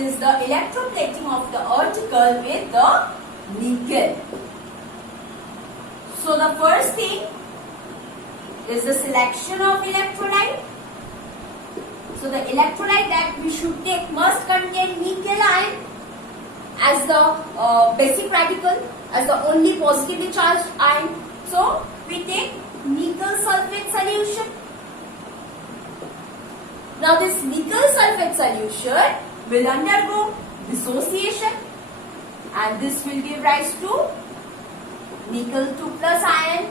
is the electroplating of the article with the nickel. So the first thing is the selection of electrolyte. So the electrolyte that we should take must contain nickel ion as the basic radical, as the only positively charged ion. So we take nickel sulfate solution. Now this nickel sulfate solution will undergo dissociation, and this will give rise to nickel 2 plus ion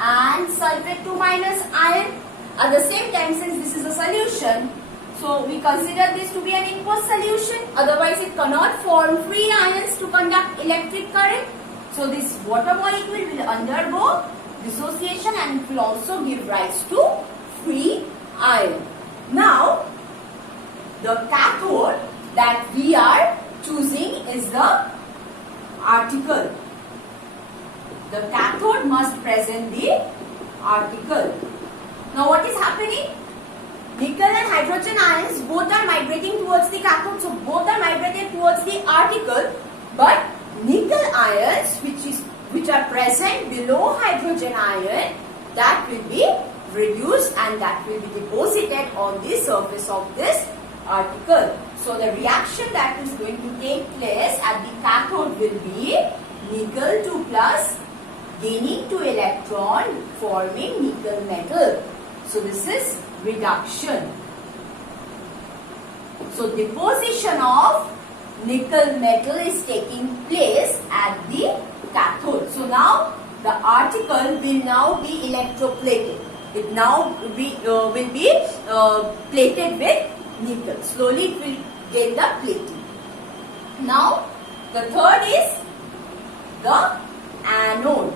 and sulfate 2 minus ion. At the same time, since this is a solution, so we consider this to be an aqueous solution, otherwise it cannot form free ions to conduct electric current. So this water molecule will undergo dissociation and it will also give rise to free ion. Now the cathode that we are choosing is the article. The cathode must present the article. Now what is happening? Nickel and hydrogen ions both are migrating towards the cathode. So both are migrated towards the article, but nickel ions which are present below hydrogen ion, that will be reduced and that will be deposited on the surface of this article. So the reaction that is going to take place at the cathode will be nickel 2 plus gaining 2 electron forming nickel metal. So this is reduction. So deposition of nickel metal is taking place at the cathode. So now the article will now be electroplated. It now will be plated with nickel. Slowly it will gain the plating. Now the third is the anode.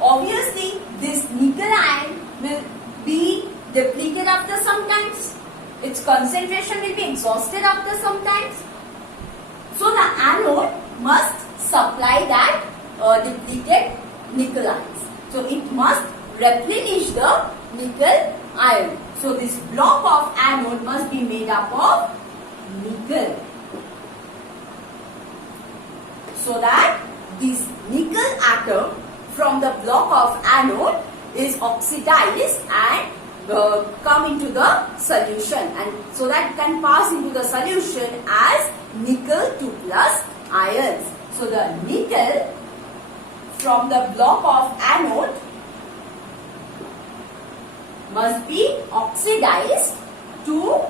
Obviously this nickel ion will be depleted after some times. Its concentration will be exhausted after some times. So the anode must supply that depleted nickel ions. So it must replenish the nickel ion. So this block of anode must be made up of nickel, so that this nickel atom from the block of anode is oxidized and come into the solution, and so that it can pass into the solution as nickel 2 plus ions. So the nickel from the block of anode must be oxidized to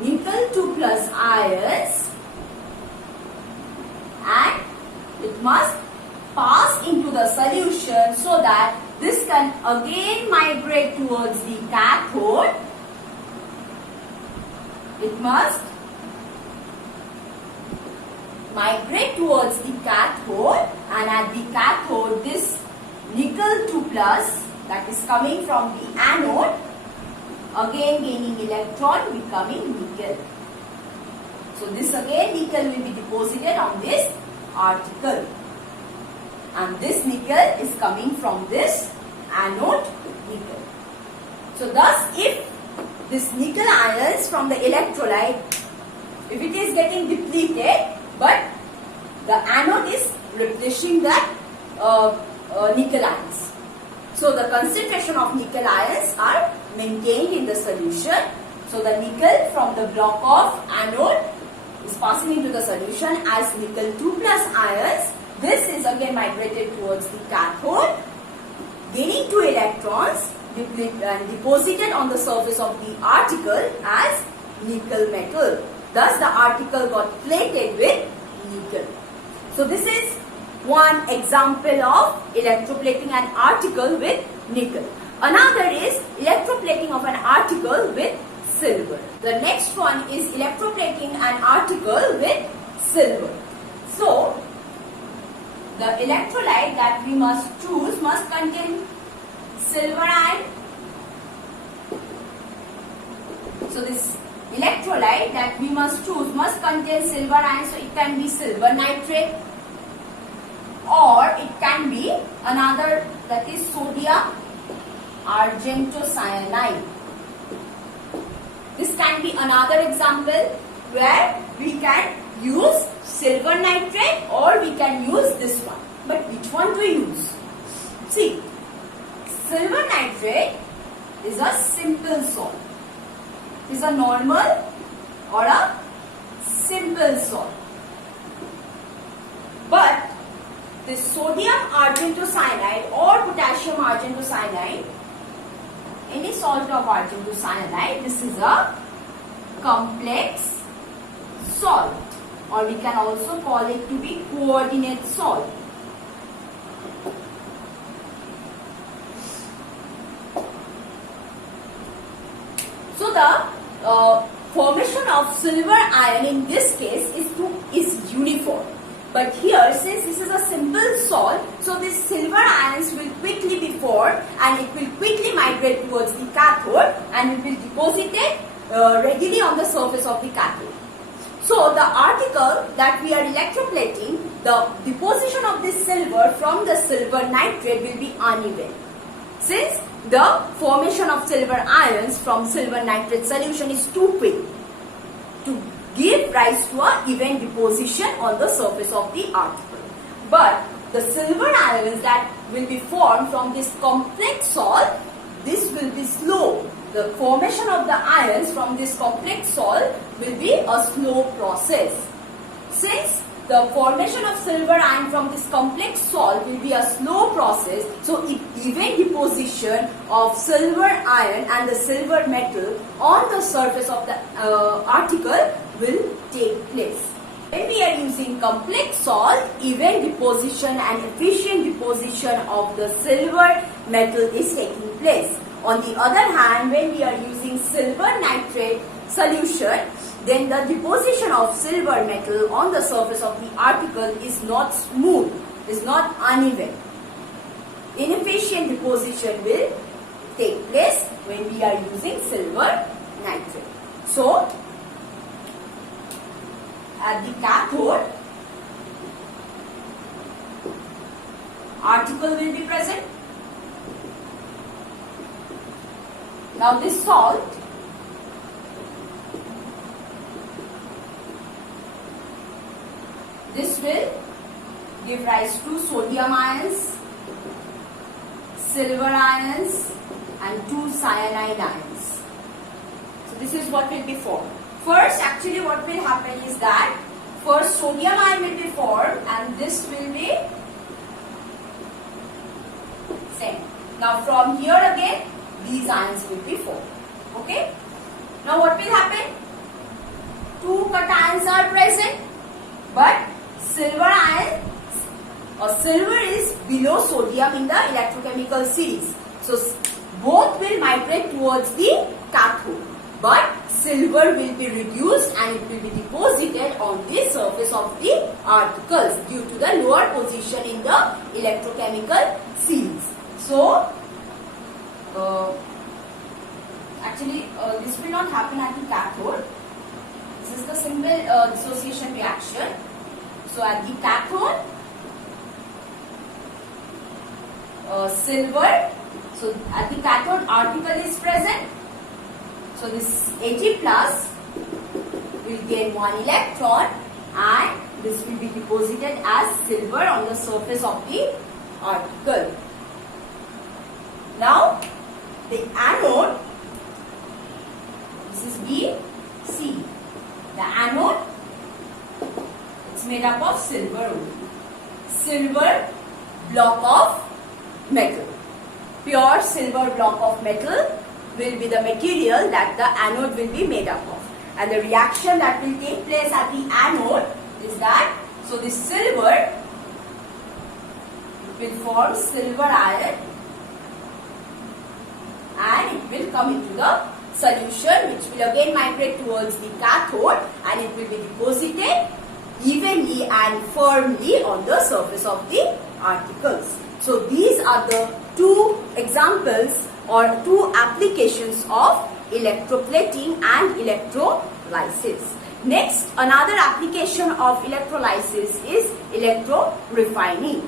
nickel 2 plus ions, and it must pass into the solution so that this can again migrate towards the cathode. It must migrate towards the cathode, and at the cathode this nickel 2 plus that is coming from the anode again gaining electron becoming nickel. So this again nickel will be deposited on this article, and this nickel is coming from this anode nickel. So thus if this nickel ions from the electrolyte, if it is getting depleted but the anode is replenishing that nickel ions, so the concentration of nickel ions are maintained in the solution. So the nickel from the block of anode is passing into the solution as nickel 2 plus ions. This is again migrated towards the cathode, gaining 2 electrons and deposited on the surface of the article as nickel metal. Thus the article got plated with nickel. So this is one example of electroplating an article with nickel. Another is electroplating of an article with silver. The next one is electroplating an article with silver. So the electrolyte that we must choose must contain silver ion. So this electrolyte that we must choose must contain silver ion. So it can be silver nitrate, or it can be another, that is sodium argentocyanide. This can be another example where we can use silver nitrate or we can use this one. But which one to use? See, silver nitrate is a simple salt. Is a normal or a simple salt. But this sodium argentocyanide or potassium argentocyanide, any salt of argentocyanide, this is a complex salt, or we can also call it to be coordinate salt. So the formation of silver ion in this case is uniform. But here, since this is a simple salt, so these silver ions will quickly be formed and it will quickly migrate towards the cathode and it will deposit it readily on the surface of the cathode. So the article that we are electroplating, the deposition of this silver from the silver nitrate will be uneven. Since the formation of silver ions from silver nitrate solution is too quick to give rise to an even deposition on the surface of the article. But the silver ions that will be formed from this complex salt, this will be slow. The formation of the ions from this complex salt will be a slow process. Since the formation of silver ion from this complex salt will be a slow process, so even deposition of silver ion and the silver metal on the surface of the article will take place. When we are using complex salt, even deposition and efficient deposition of the silver metal is taking place. On the other hand, when we are using silver nitrate solution, then the deposition of silver metal on the surface of the article is not smooth, is not uneven. Inefficient deposition will take place when we are using silver nitrate. So, at the cathode, article will be present. Now this salt this will give rise to sodium ions, silver ions and 2 cyanide ions. So this is what will be formed. First, actually what will happen is that first sodium ion will be formed and this will be sent. Now from here again these ions will be formed. Okay. Now what will happen? 2 cations are present, but silver ion or silver is below sodium in the electrochemical series. So both will migrate towards the cathode, but silver will be reduced and it will be deposited on the surface of the articles due to the lower position in the electrochemical series. So actually this will not happen at the cathode. This is the simple dissociation reaction. So at the cathode, silver, so at the cathode article is present. So this Ag plus will gain 1 electron and this will be deposited as silver on the surface of the article. Now the anode, this is Bc. The anode, it's made up of silver only. Silver block of metal. Pure silver block of metal will be the material that the anode will be made up of. And the reaction that will take place at the anode is that, so this silver will form silver ion and it will come into the solution which will again migrate towards the cathode and it will be deposited evenly and firmly on the surface of the articles. So these are the 2 examples or 2 applications of electroplating and electrolysis. Next, another application of electrolysis is electrorefining.